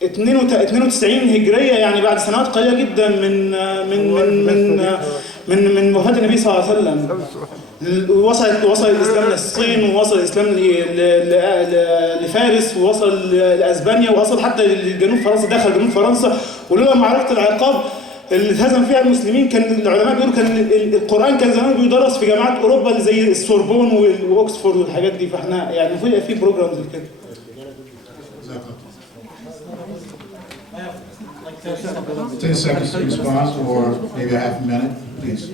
92 هجريه، يعني بعد سنوات قليله جدا من وفاه النبي صلى الله عليه وسلم. وصل الاسلام للصين، ووصل الاسلام لفارس، ووصل لاسبانيا، ووصل حتى لجنوب فرنسا، دخل جنوب فرنسا. ولولا معركه العقاب اللي اتهزم فيها المسلمين كان العلماء بيقولوا كان القران كان زمان بيدرس في جامعات اوروبا اللي زي السوربون واوكسفورد والحاجات دي. فاحنا يعني المفروض في بروجرامز كده. 10 seconds to respond, or maybe a half a minute, please.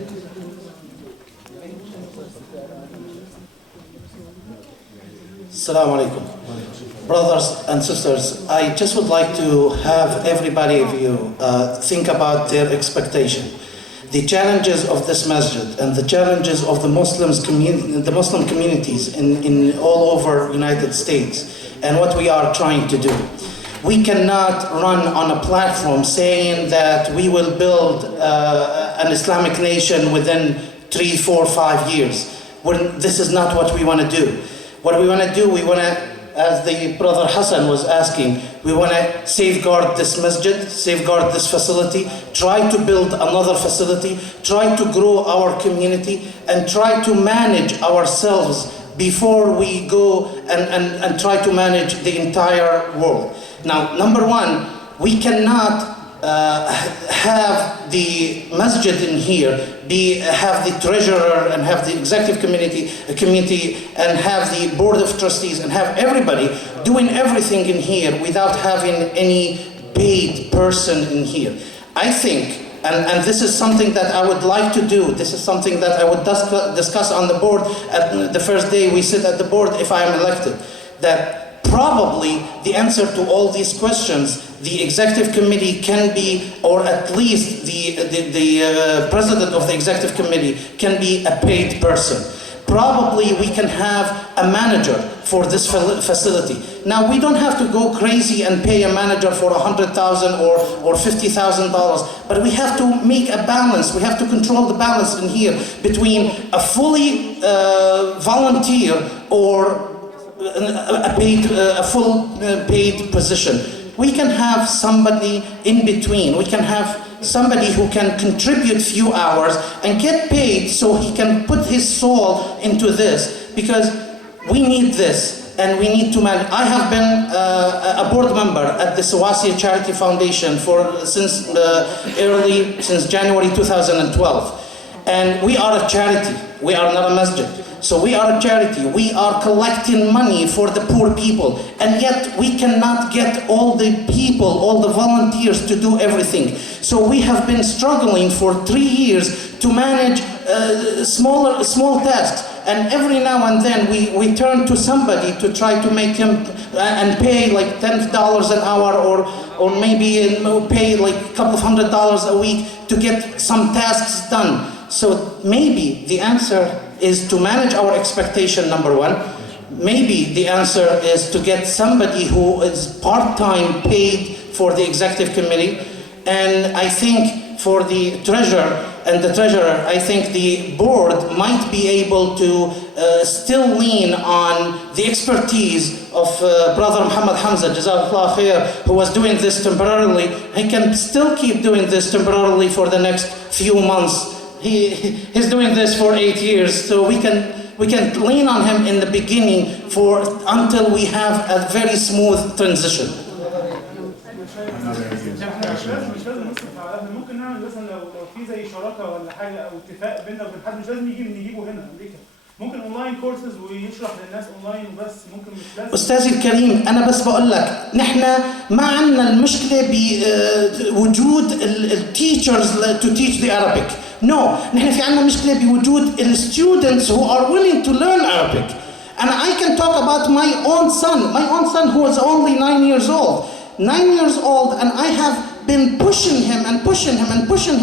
Assalamu alaikum. Brothers and sisters, I just would like to have everybody of you think about their expectation. The challenges of this masjid and the challenges of the Muslim communities in all over United States and what we are trying to do. We cannot run on a platform saying that we will build an Islamic nation within 3, 4, 5 years. When this is not what we want to do. What we want to do, we want to, as the brother Hassan was asking, we want to safeguard this masjid, safeguard this facility, try to build another facility, try to grow our community, and try to manage ourselves before we go and try to manage the entire world. Now, number one, we cannot have the masjid in here have the treasurer and have the executive committee and have the board of trustees and have everybody doing everything in here without having any paid person in here. I think, and this is something that I would like to do, this is something that I would discuss on the board at the first day we sit at the board if I am elected, that probably the answer to all these questions, the executive committee can be, or at least the president of the executive committee can be a paid person. Probably we can have a manager for this facility. Now we don't have to go crazy and pay a manager for $100,000 or $50,000, but we have to make a balance. We have to control the balance in here between a fully volunteer or a full paid position. We can have somebody in between. We can have somebody who can contribute few hours and get paid so he can put his soul into this, because we need this and we need to manage. I have been a board member at the Sawasi Charity Foundation since January 2012. And we are a charity. We are not a masjid. So we are a charity. We are collecting money for the poor people. And yet we cannot get all the people, all the volunteers to do everything. So we have been struggling for 3 years to manage small tasks. And every now and then we turn to somebody to try to make him and pay like $10 an hour or maybe pay like a couple of $100 a week to get some tasks done. So maybe the answer is to manage our expectation, number one. Maybe the answer is to get somebody who is part-time paid for the executive committee. And I think for the treasurer, I think the board might be able to still lean on the expertise of Brother Muhammad Hamza, Jazakallah khair, who was doing this temporarily. He can still keep doing this temporarily for the next few months. He's doing this for 8 years, so we can lean on him in the beginning until we have a very smooth transition. ممكن نعمل مثلا لو في زي شراكه ولا حاجه او اتفاق بيننا وبين حد، مش لازم نجيبه هنا امريكا. ممكن اونلاين كورسز ويشرح للناس اونلاين وبس. ممكن مش لازم. استاذي الكريم، انا بس بقول لك نحن ما عندنا المشكله بوجود التيتشرز to teach the Arabic. No, نحن في عندنا مشكله بوجود الستودنتس who are willing to learn Arabic. And I can talk about my own son who is only 9 years old. 9 years old, and I have been pushing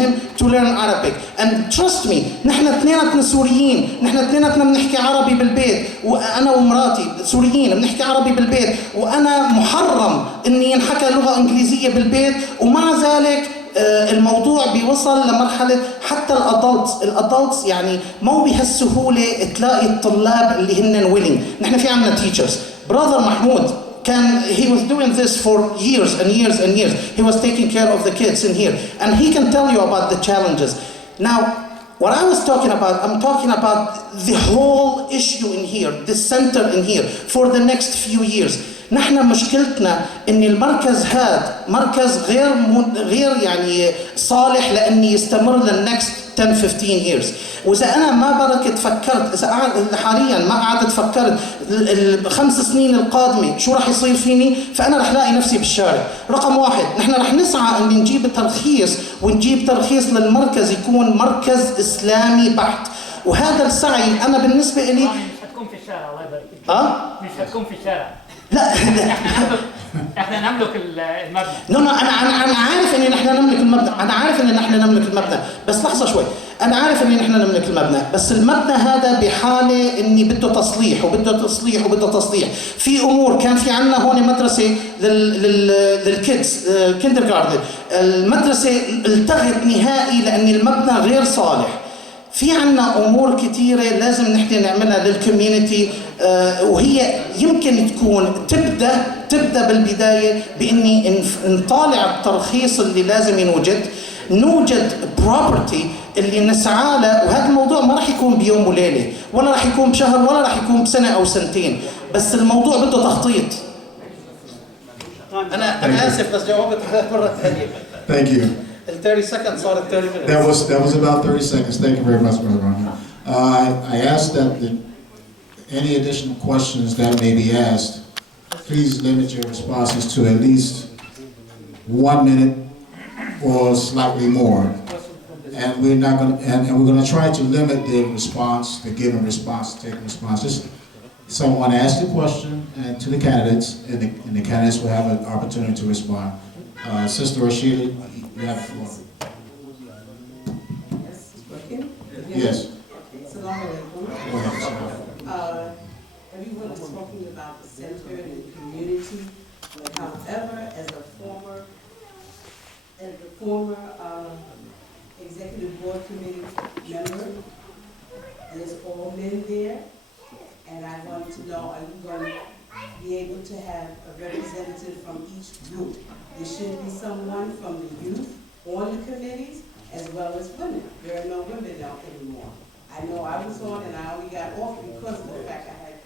him to learn Arabic. And trust me, نحن اثنيناتنا سوريين، نحن اثنيناتنا بنحكي عربي بالبيت، وأنا ومراتي سوريين بنحكي عربي بالبيت، وأنا محرم إني ينحكى لغة إنجليزية بالبيت، ومع ذلك الموضوع بيوصل لمرحلة حتى الادلتس يعني مو بهالسهولة تلاقي الطلاب اللي هن willing. نحن في عنا teachers. Brother محمود he was doing this for years and years and years. He was taking care of the kids in here. And he can tell you about the challenges. Now, what I was talking about, I'm talking about the whole issue in here, the center in here, for the next few years. نحن مشكلتنا ان المركز هذا مركز غير يعني صالح لان يستمر للنكست 10 15 years. واذا انا ما بركت فكرت، اذا حاليا ما قعدت فكرت الخمس سنين القادمه شو راح يصير فيني، فانا راح الاقي نفسي بالشارع. رقم واحد، نحن راح نسعى ان نجيب ترخيص، ونجيب ترخيص للمركز يكون مركز اسلامي بحت. وهذا السعي انا بالنسبه لي مش هتكون في الشارع، الله يبارك فيك. مش هتكون في الشارع. لا احنا نملك المبنى. انا عارف ان نحن نملك المبنى، انا عارف ان نحن نملك المبنى، بس لحظه شوي، انا عارف ان نحن نملك المبنى، بس المبنى هذا بحاله اني بده تصليح وبده تصليح وبده تصليح. في امور، كان في عندنا هون مدرسه للكيدز كيندر جاردن، المدرسه التغت نهائي لان المبنى غير صالح. في عنا امور كثيره لازم نحن نعملها للكوميونتي، وهي يمكن تكون تبدا بالبدايه باني نطالع الترخيص اللي لازم ينوجد، نوجد بروبرتي اللي نسعى له. وهذا الموضوع ما راح يكون بيوم وليله، ولا راح يكون بشهر، ولا راح يكون بسنه او سنتين، بس الموضوع بده تخطيط. انا اسف بس جاوبت مره ثانيه. Thank you. ال 30 seconds صارت 30 minutes. That was about 30 seconds. Thank you very much, Brother Ron. I ask that any additional questions that may be asked, please limit your responses to at least 1 minute or slightly more. And we're going to try to limit the response, the given response, taken response. Just someone ask the question and to the candidates, and the candidates will have an opportunity to respond. Sister Rashida, you have the floor. Yes. Assalamu alaikum. Everyone is talking about the center and the community. However, as a former executive board committee member, there's all men there, and I wanted to know, are you going to be able to have a representative from each group? There should be someone from the youth on the committees, as well as women. There are no women out anymore. I know I was on and I only got off because of the fact I had,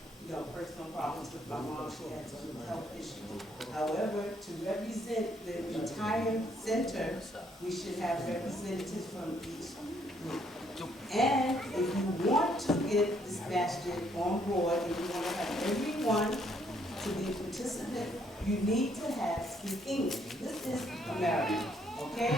personal problems with my mom. She had some health issues. However, to represent the entire center, we should have representatives from each group. And if you want to get this masjid on board, and you want to have everyone to be a participant, you need to speak English. This is America. Okay?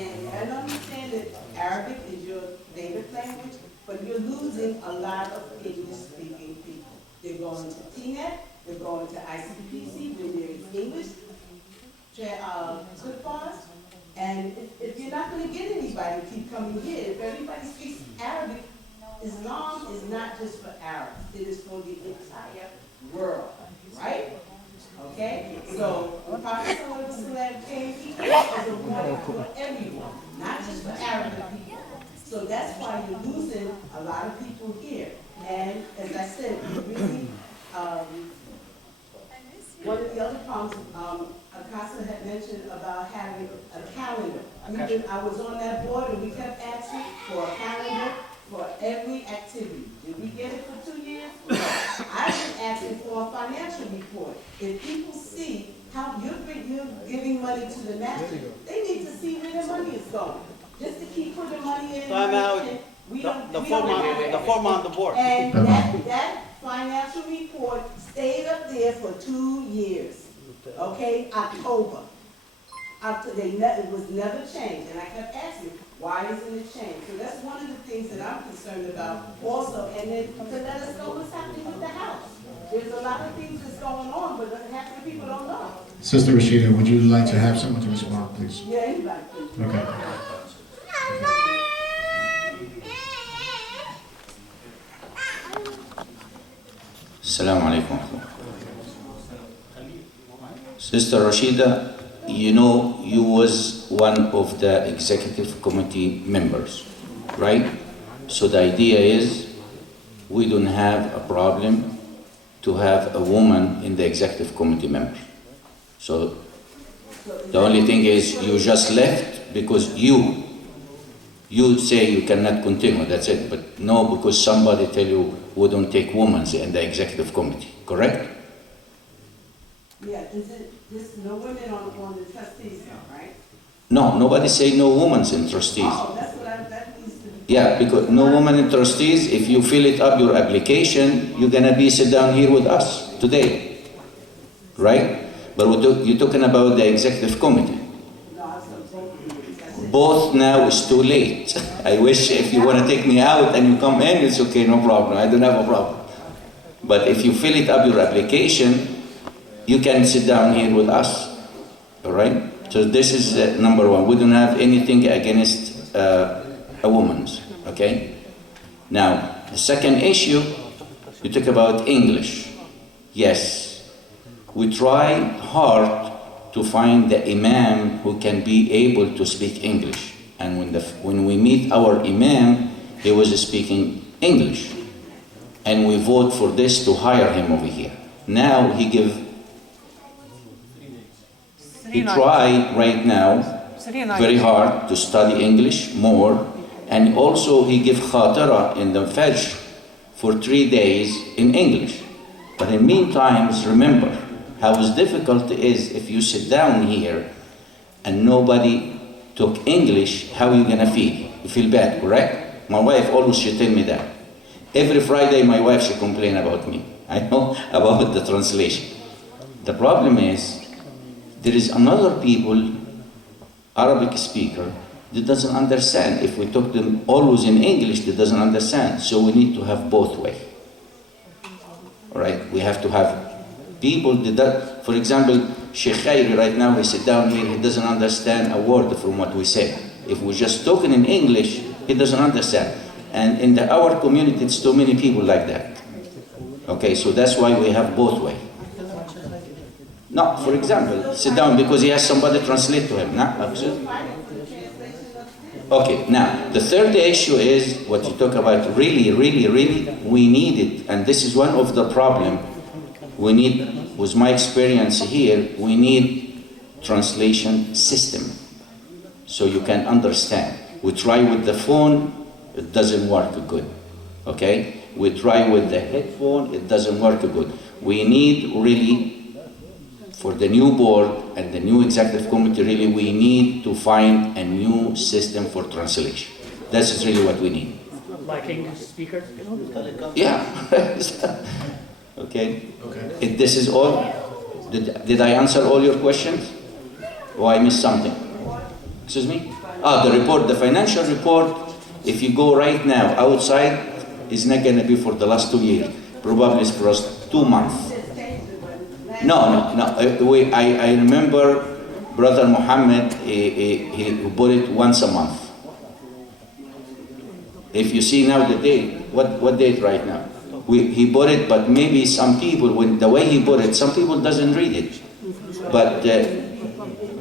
And I understand that Arabic is your native language, but you're losing a lot of English-speaking people. They're going to TNET, they're going to ICPC when there is English bars, and if you're not going to get anybody to keep coming here, if everybody speaks Arabic, Islam is not just for Arabs, it is for the entire world, right? Okay, so when Prophet came, he came as a warning for everyone, not just for Arab people. So that's why you're losing a lot of people here. And as I said, you really, one of the other problems, Akasa had mentioned about having a calendar. I was on that board and we kept asking for a calendar for every activity. Did we get it for 2 years? No. I've been asking for a financial report. If people see how you're giving money to the master, they need to see where their money is going. Just to keep putting money in. Time out. The former on the board. And that financial report stayed up there for 2 years. Okay, October. It was never changed, and I kept asking, why isn't it changed? So that's one of the things that I'm concerned about also, and then to let us know what's happening with the house. There's a lot of things that's going on, but half the people don't know. Sister Rashida, would you like to have someone to respond, please? Yeah, anybody, please. Okay. Assalamu alaikum. Sister Rashida, you was one of the executive committee members, right? So the idea is we don't have a problem to have a woman in the executive committee member. So the only thing is you just left because you say you cannot continue, that's it. But no, because somebody tell you we don't take women in the executive committee, correct? Yeah, there's no women on the trustees now, right? No, nobody say no women in trustees. Oh, that's what that needs to be. Yeah, because no woman in trustees, if you fill it up your application, you're gonna be sit down here with us today, right? But you're talking about the executive committee. Both now is too late. I wish if you want to take me out and you come in, it's okay, no problem. I don't have a problem. But if you fill it up your application, you can sit down here with us, all right? So this is number one. We don't have anything against a woman's, okay? Now, the second issue, you talk about English. Yes, we try hard to find the imam who can be able to speak English. And when we meet our imam, he was speaking English. And we vote for this to hire him over here. Now he try right now very hard to study English more, and also he give khatara in the Fajr for 3 days in English. But in meantime, remember how difficult it is if you sit down here and nobody took English, how are you gonna feel? You feel bad, correct? My wife always should tell me that. Every Friday my wife should complain about me. I know about the translation. The problem is, there is another people, Arabic speaker, that doesn't understand. If we talk to them always in English, they doesn't understand. So we need to have both ways. All right, we have to have people that, for example, Sheikh Khairi right now, he sit down here, he doesn't understand a word from what we say. If we're just talking in English, he doesn't understand. And in our community, it's too many people like that. Okay, so that's why we have both ways. No, for example, sit down because he has somebody translate to him. No, absolutely. Okay, now, the third issue is what you talk about, really, we need it, and this is one of the problem. We need, with my experience here, we need translation system, so you can understand. We try with the phone, it doesn't work good, okay? We try with the headphone, it doesn't work good. We need really, for the new board and the new executive committee, really, we need to find a new system for translation. That's really what we need. Like English speakers? Yeah. Okay. This is all. Did I answer all your questions? Or I missed something? Excuse me? The report, the financial report, if you go right now outside, it's not going to be for the last 2 years. Probably it's for us 2 months. No. I remember Brother Muhammad, he put it once a month. If you see now the date, what date right now? He bought it, but maybe some people, when the way he bought it, some people doesn't read it. But It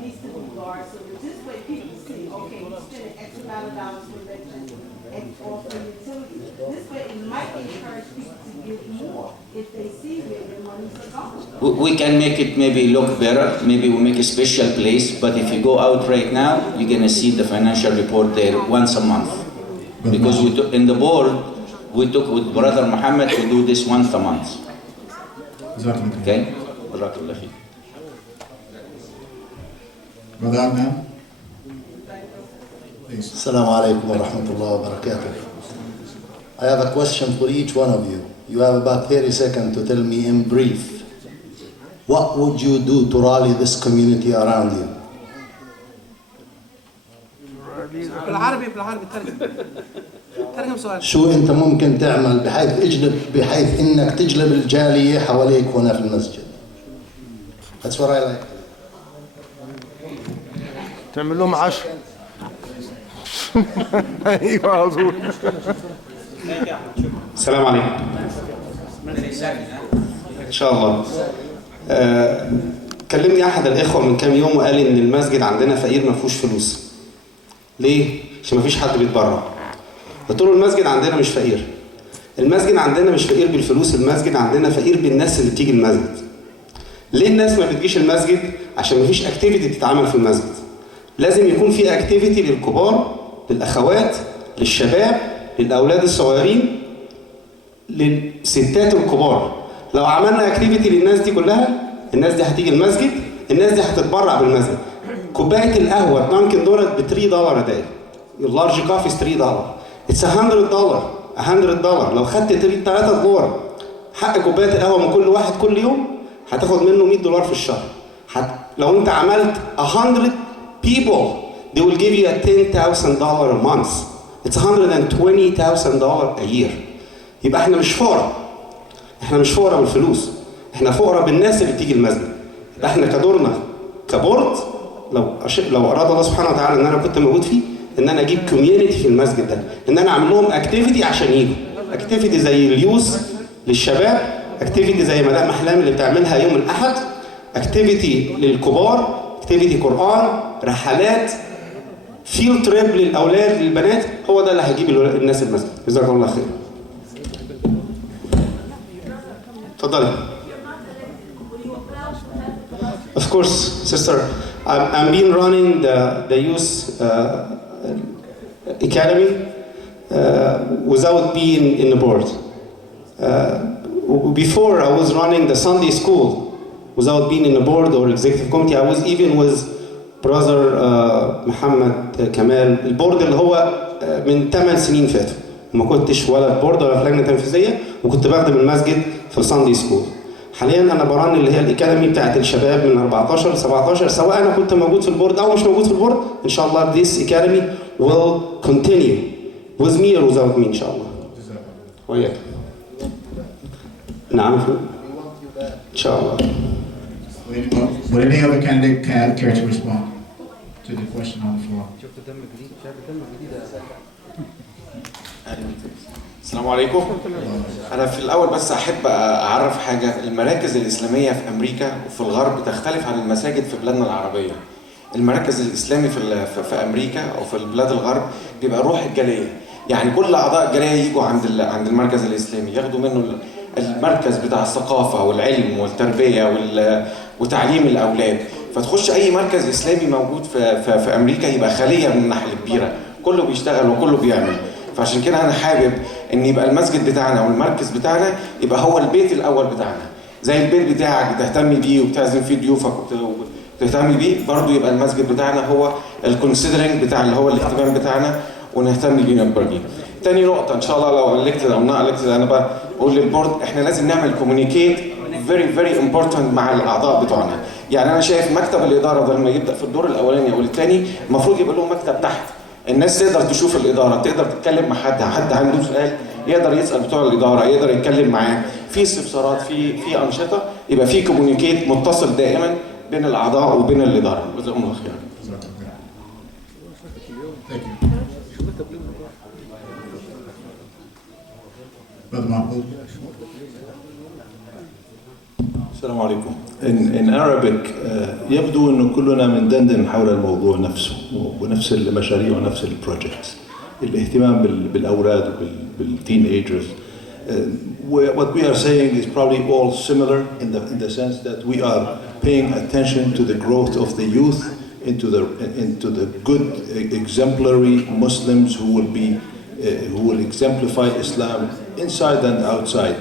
needs to be large, so that this way people see, okay, we spent X amount of dollars for elections and or for utilities. This way it might encourage people to give more if they see where their monies are going. we can make it maybe look better. Maybe we make a special place. But if you go out right now, you're gonna see the financial report there once a month. Because we took in the board. We took with Brother Muhammad to do this once a month. Exactly. Okay? Brother Adnan? Please. Assalamu alaikum wa rahmatullahi wa barakatuh. I have a question for each one of you. You have about 30 seconds to tell me in brief, what would you do to rally this community around you? بالعربي ترجم سؤال. شو انت ممكن تعمل بحيث انك تجلب الجالية حواليك هنا في المسجد؟ That's what I like. تعمل لهم 10. ايوه على طول. السلام عليكم. ان شاء الله. كلمني احد الاخوه من كام يوم وقال ان المسجد عندنا فقير ما فيهوش فلوس. ليه؟ عشان ما فيش حد بيتبرع. قلت له المسجد عندنا مش فقير. المسجد عندنا مش فقير بالفلوس، المسجد عندنا فقير بالناس اللي بتيجي المسجد. ليه الناس ما بتجيش المسجد؟ عشان مفيش اكتيفيتي بتتعمل في المسجد. لازم يكون في اكتيفيتي للكبار، للاخوات، للشباب، للاولاد الصغيرين، للستات الكبار. لو عملنا اكتيفيتي للناس دي كلها، الناس دي هتيجي المسجد، الناس دي هتتبرع بالمسجد. كوبايه القهوه دانكن دونت ب $3 a day. اللارج كوفي is $3. It's $100. لو خدت 3 دولار حق كوبايه القهوه من كل واحد كل يوم، هتاخد منه $100 في الشهر. لو انت عملت 100 people, they will give you $10,000 a month. It's $120,000 a year. يبقى احنا مش فقراء. احنا مش فقراء بالفلوس. احنا فقراء بالناس اللي بتيجي المسجد. يبقى احنا كدورنا كبورد، لو اراد الله سبحانه وتعالى ان انا كنت موجود فيه، ان انا اجيب كوميونتي في المسجد ده، ان انا اعمل لهم اكتيفيتي عشان يجوا. اكتيفيتي زي اليوث للشباب، اكتيفيتي زي مدام احلام اللي بتعملها يوم الاحد، اكتيفيتي للكبار، اكتيفيتي قران، رحلات، فيلد تريب للاولاد للبنات. هو ده اللي هيجيب الناس المسجد. جزاكم الله خير. اتفضلي. Of course, sister. I'm been running the youth academy without being in the board. Before I was running the Sunday school without being in the board or executive committee. I was even with brother محمد كمال البورد اللي هو من 8 سنين فاتوا. ما كنتش ولا في بورد ولا في لجنه تنفيذيه، وكنت بخدم المسجد في الساندي سكول. حاليا انا بران اللي هي الاكاديمي بتاعت الشباب من 14 ل 17، سواء انا كنت موجود في البورد او مش موجود في البورد. ان شاء الله this academy will continue with me or without me ان شاء الله. وياك. نعم ان شاء الله. Would any other candidate care to respond to the question on the floor? السلام عليكم. أنا في الأول بس أحب أعرف حاجة. المراكز الإسلامية في أمريكا وفي الغرب تختلف عن المساجد في بلادنا العربية. المركز الإسلامي في أمريكا أو في البلاد الغرب بيبقى روح الجالية، يعني كل أعضاء الجالية يجوا عند المركز الإسلامي، ياخدوا منه المركز بتاع الثقافة والعلم والتربية وتعليم الأولاد. فتخش أي مركز إسلامي موجود في أمريكا يبقى خلية من النحل كبيرة، كله بيشتغل وكله بيعمل. فعشان كده أنا حابب إن يبقى المسجد بتاعنا أو المركز بتاعنا يبقى هو البيت الأول بتاعنا، زي البيت بتاعك تهتم بيه وبتعزم فيه ضيوفك وتهتم بيه، برضه يبقى المسجد بتاعنا هو الكونسيدرينج بتاع اللي هو الاهتمام بتاعنا ونهتم بيه ونكبر بيه. تاني نقطة إن شاء الله لو الكتد أو نوت الكتد، أنا بقول للبورد إحنا لازم نعمل كوميونيكيت very important مع الأعضاء بتوعنا. يعني أنا شايف مكتب الإدارة ده لما يبدأ في الدور الأولاني أو الثاني المفروض يبقى له مكتب تحت، الناس تقدر تشوف الإدارة، تقدر تتكلم مع حد عنده سؤال يقدر يسأل بتوع الإدارة، يقدر يتكلم معاه في استفسارات في أنشطة، يبقى في كوميونيكيت متصل دائما بين الأعضاء وبين الإدارة. جزاكم الله خير. السلام عليكم. In Arabic يبدو أنه كلنا مندندن حول الموضوع نفسه ونفس المشاريع ونفس البروجكتس، الاهتمام بالأولاد وبالتeenagers. What we are saying is probably all similar in the sense that we are paying attention to the growth of the youth into the good exemplary Muslims who will exemplify Islam inside and outside.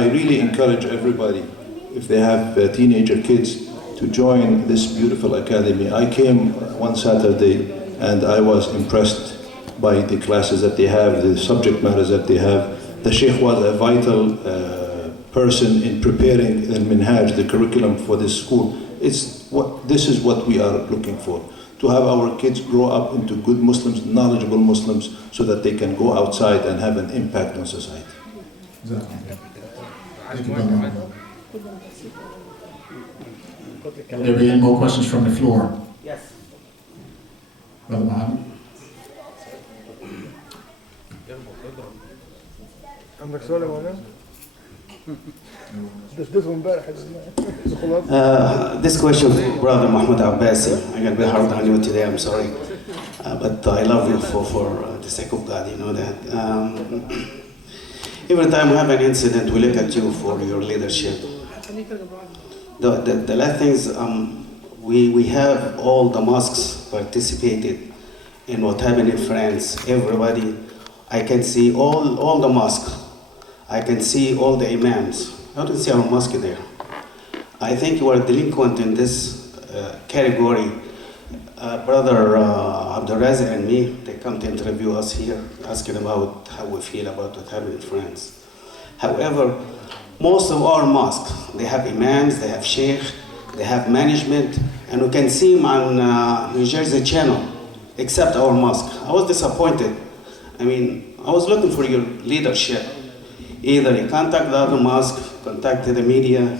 I really encourage everybody, if they have teenager kids, to join this beautiful academy. I came one Saturday and I was impressed by the classes that they have, the subject matters that they have. The Sheikh was a vital person in preparing the minhaj, the curriculum for this school. This is what we are looking for, to have our kids grow up into good Muslims, knowledgeable Muslims, so that they can go outside and have an impact on society. Thank you, Brother. Will there be any more questions from the floor? Yes. Brother Muhammad. عندك سؤال يا مولانا؟ دسدسه امبارح. This question, Brother Muhammad Abbasi. I'm gonna be hard on you today. I'm sorry, but I love you for the sake of God. You know that. Every time we have an incident, we look at you for your leadership. The last things, we have all the mosques participated in what happened in France. Everybody, I can see all the mosques. I can see all the imams. I don't see our mosque there. I think you are delinquent in this category. Brother Abdulrazak and me, they come to interview us here, asking about how we feel about what happened in France. However, most of our mosques, they have imams, they have sheikh, they have management, and we can see them on New Jersey channel, except our mosque. I was disappointed. I mean, I was looking for your leadership. Either you contact the other mosque, contact the media,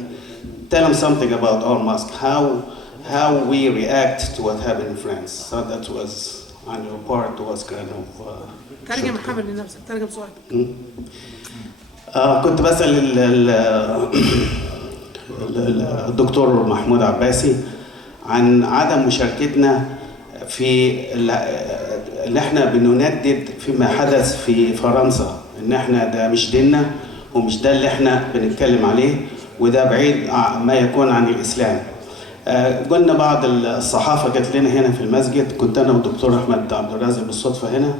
tell them something about our mosque, how we react to what happened in France. So that was, on your part, was kind of... ترجم محمد لنفسك، ترجم سؤال. كنت بسأل الدكتور محمود عباسي عن عدم مشاركتنا في اللي احنا بنندد فيما حدث في فرنسا، ان احنا ده مش ديننا ومش ده اللي احنا بنتكلم عليه، وده بعيد ما يكون عن الاسلام. قلنا بعض الصحافه جت لنا هنا في المسجد، كنت انا والدكتور احمد عبد الرازق بالصدفه هنا،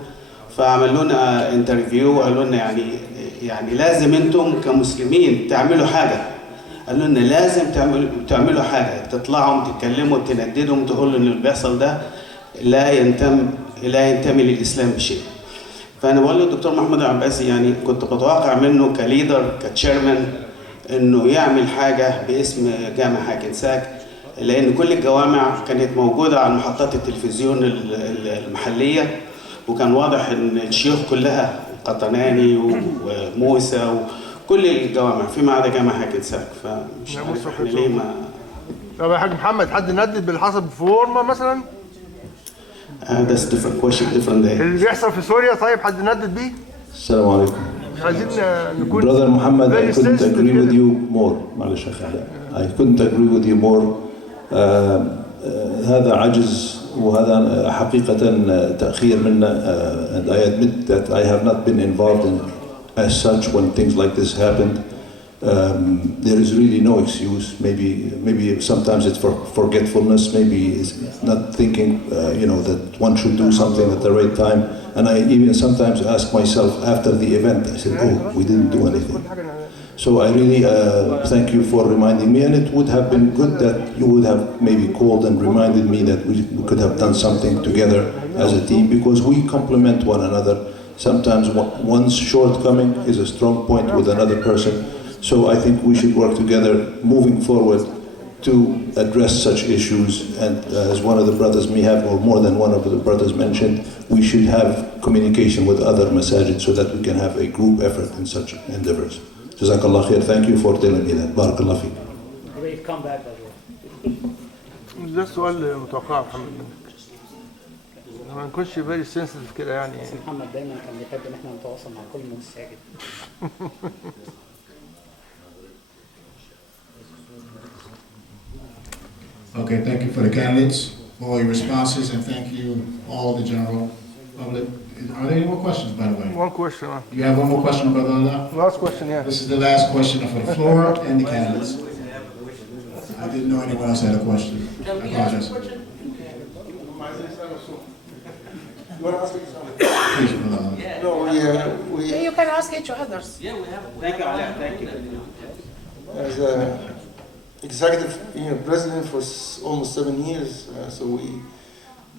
فعملوا لنا انترفيو وقالوا لنا يعني لازم انتم كمسلمين تعملوا حاجه. قالوا لنا لازم تعملوا حاجه، تطلعوا تتكلموا تنددوا تقولوا ان اللي بيحصل ده لا ينتمي للاسلام بشيء. فانا بقول للدكتور محمود عباسي، يعني كنت بتوقع منه كليدر كتشيرمان انه يعمل حاجه باسم جامع هاكنساك، لان كل الجوامع كانت موجوده على محطات التلفزيون المحليه، وكان واضح ان الشيوخ كلها قطناني وموسى وكل الجوامع فيما عدا جامع هاكنساك. فمش عارف احنا ليه ما... طب يا حاج محمد، حد ندد باللي حصل في فورما مثلا؟ That's different question, different day. اللي بيحصل في سوريا طيب حد ندد بيه؟ السلام عليكم. عايزين نكون Brother Muhammad, I couldn't agree with you more. معلش يا خالد. I couldn't agree with you more. هذا عجز وهذا حقيقة تأخير منا. And I admit that I have not been involved in as such when things like this happened. There is really no excuse. Maybe sometimes it's for forgetfulness. Maybe it's not thinking, that one should do something at the right time. And I even sometimes ask myself after the event, I said, oh, we didn't do anything. So I really thank you for reminding me. And it would have been good that you would have maybe called and reminded me that we could have done something together as a team, because we complement one another. Sometimes one's shortcoming is a strong point with another person. So I think we should work together moving forward to address such issues. And as one of the brothers may have, or more than one of the brothers mentioned, we should have communication with other masajid so that we can have a group effort in such endeavors. Jazakallah khair. Thank you for telling me that. Barakallah feek. Great comeback, by the way. ده سؤال متوقع يا محمد منك. ما نكونش فيري سنسيتيف كده يعني. محمد دايما كان بيحب ان احنا نتواصل مع كل المساجد. Okay, thank you for the candidates, for all your responses, and thank you all the general public. Are there any more questions, by the way? One question. You have one more question, Brother Allah? Last question, yeah. This is the last question for the floor and the candidates. I didn't know anyone else had a question. I apologize. Please, Brother Allah. No, You can ask each others. Yeah, we have. Thank you, Allah. Thank you. as a executive president for almost 7 years,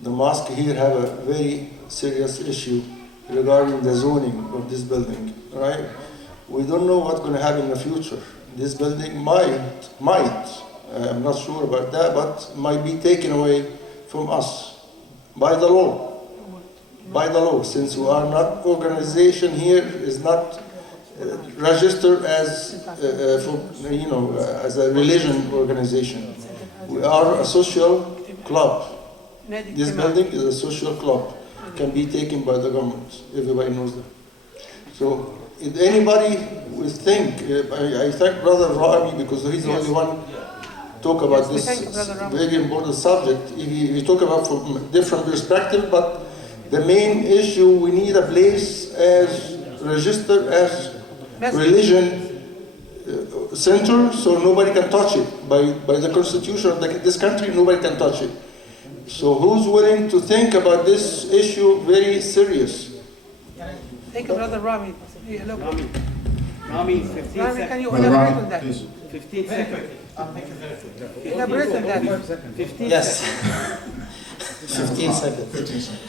the mosque here have a very serious issue regarding the zoning of this building, right? We don't know what's going to happen in the future. This building might, I'm not sure about that, but might be taken away from us by the law. By the law, since we are not, organization here is not registered as as a religion organization. We are a social club. This building is a social club. It can be taken by the government. Everybody knows that. So if anybody will think, I thank Brother Rami because he's the only one talk about this very important subject. He talk about from different perspective, but the main issue, we need a place as registered as religion center, so nobody can touch it. By the constitution of this country, nobody can touch it. So who's willing to think about this issue very serious? Thank you, Brother Rami. Rami, 15 Rami, seconds. can you Brother elaborate Rami, on that? please. 15 seconds. Elaborate on that. 15 Yes. seconds. 15 seconds. 15 seconds.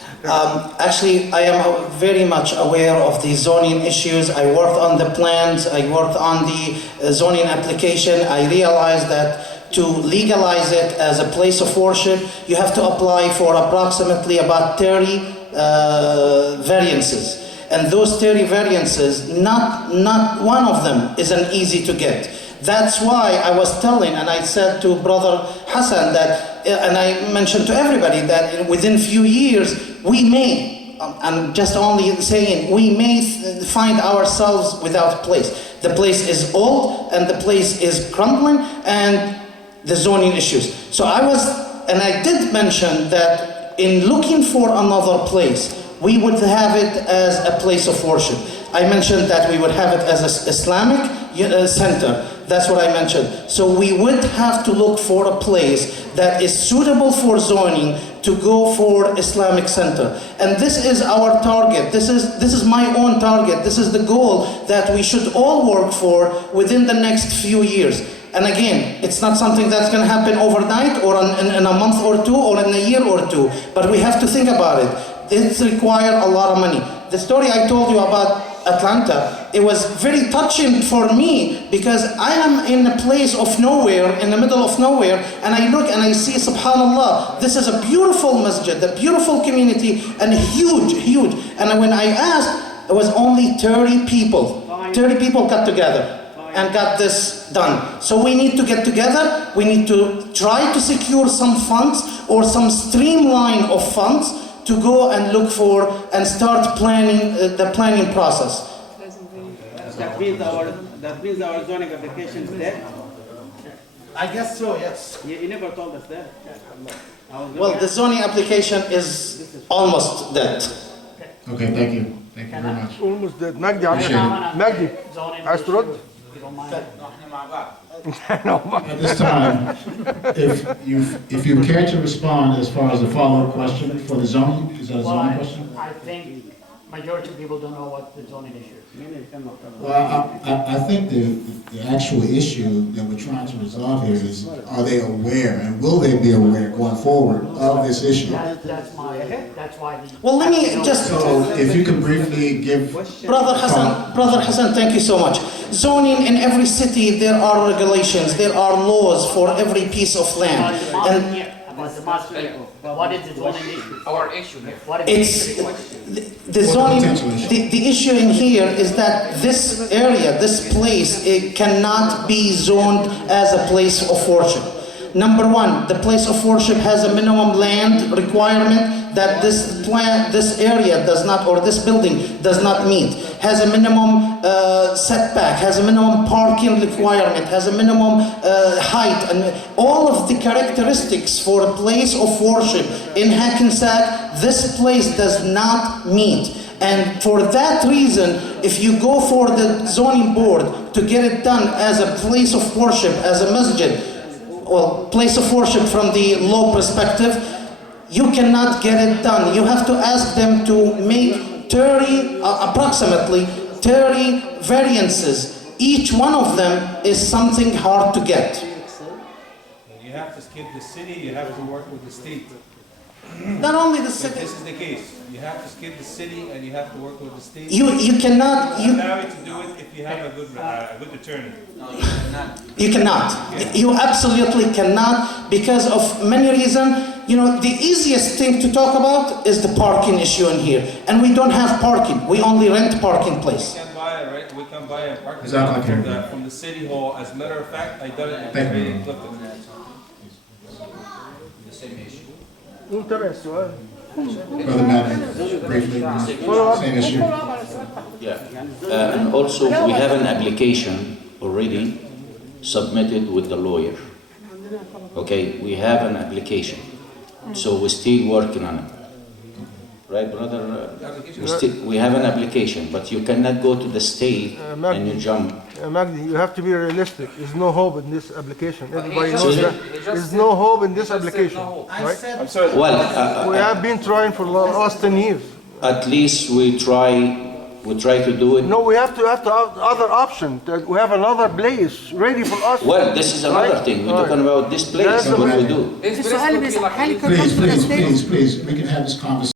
Actually, I am very much aware of the zoning issues. I worked on the plans, I worked on the zoning application. I realized that to legalize it as a place of worship, you have to apply for approximately about 30 variances. And those 30 variances, not one of them is an easy to get. That's why I was telling, and I said to Brother Hassan that, and I mentioned to everybody that within few years, we may, I'm just only saying, we may find ourselves without place. The place is old, and the place is crumbling, and the zoning issues. So I did mention that in looking for another place, we would have it as a place of worship. I mentioned that we would have it as an Islamic center. That's what I mentioned. So we would have to look for a place that is suitable for zoning to go for Islamic center. And this is our target. This is my own target. This is the goal that we should all work for within the next few years. And again, it's not something that's going to happen overnight or in a month or two or in a year or two. But we have to think about it. This requires a lot of money. The story I told you about Atlanta, it was very touching for me because I am in a place of nowhere, in the middle of nowhere, and I look and I see, subhanAllah, this is a beautiful masjid, a beautiful community, and huge. And when I asked, it was only 30 people. 30 people got together and got this done. So we need to get together, we need to try to secure some funds or some streamline of funds to go and look for and start planning the planning process. That means our zoning application is dead? I guess so, yes. You never told us that. Well, the zoning application is almost dead. Okay, thank you. Thank you very much. almost dead. مجدي مجدي عايز ترد؟ At this time, if you care to respond as far as the follow-up question for the zoning, is that a zoning question? I think majority of people don't know what the zoning issue is. Well, I think the actual issue that we're trying to resolve here is, are they aware and will they be aware going forward of this issue? That's why the... Well, let me just... So if you can briefly give... Brother Hassan, thank you so much. Zoning in every city, there are regulations, there are laws for every piece of land. And what is the zoning issue? Our issue here. it's the zoning. The issue in here is that this area, this place, it cannot be zoned as a place of worship. Number one, the place of worship has a minimum land requirement that this area does not, or this building does not meet. Has a minimum setback, has a minimum parking requirement, has a minimum height, and all of the characteristics for a place of worship in Hackensack, this place does not meet. And for that reason, if you go for the zoning board to get it done as a place of worship, as a masjid, well, place of worship from the law perspective, you cannot get it done. You have to ask them to make 30, approximately 30 variances. Each one of them is something hard to get. You have to skip the city, you have to work with the state. Not only the city. This is the case. You have to skip the city and you have to work with the state. You cannot. You allow it to do it if you have a good attorney. No, you cannot. You cannot. You absolutely cannot because of many reasons. You know, the easiest thing to talk about is the parking issue in here. And we don't have parking. We only rent parking place. We can buy it, right? We can buy a parking Exactly. lot from the city hall. As a matter of fact, I done it Thank you. in Clifton. The same issue. انتبه السؤال. Brother Madden, briefly, same issue. Yeah. And also, we have an application already submitted with the lawyer. Okay, we have an application. So we're still working on it. right, brother? We have an application, but you cannot go to the state and you jump. Magdi, you have to be realistic. There's no hope in this application. Everybody So knows that. There's no hope in this application, right? Well, We have been trying for the last 10 years. at least we try to do it. No, we have to have the other option. That we have another place ready for us. Well, this is another thing. We're talking about this place, what we do. Please, we can have this conversation.